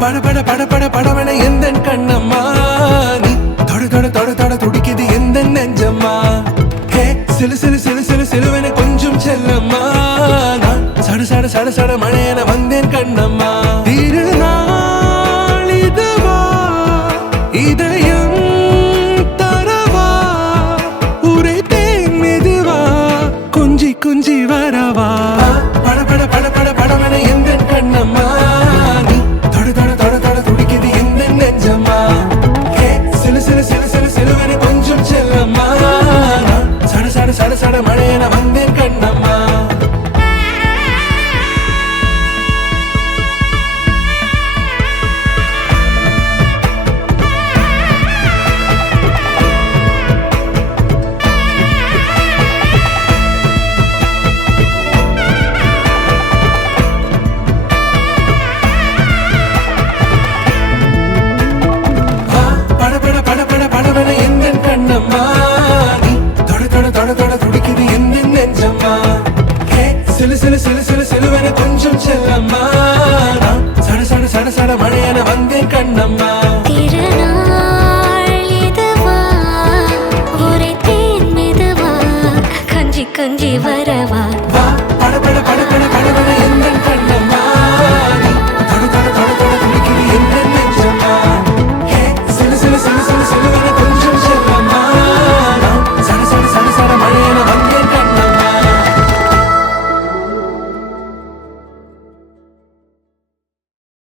பட பட பட படவன எந்தன் கண்ணம்மா நீ தொட தொட தொட தொட துடிக்குது எந்த நெஞ்சம்மா ஹே சிலு சிலு சிலு சிலு சிலுவன கொஞ்சம் செல்லம்மா நான் சட சட சட சட மழையன வந்தேன் கண்ணம்மா திருநாள் இதுவா இதயம் தரவா உரைத்தேன் மெதுவா குஞ்சி குஞ்சி வரவா பட பட பட பட படவன எந்தன் கண்ணம்மா சட சட மழையன வந்தேன் கண்ணம்மா பட பட பட பட படவன எந்தன் கண்ணம்மா துடிக்குது எந்த நெஞ்சம்மா ஹே சிலு சிலு சிலு சிலு சிலுவன கொஞ்சம் செல்லம்மா சட சட சட சட மழையன வந்தேன் கண்ணம்மா திருநாள் இதுவா உரைத்தேன் மெதுவா கஞ்சி கஞ்சி வரவா பட பட பட பட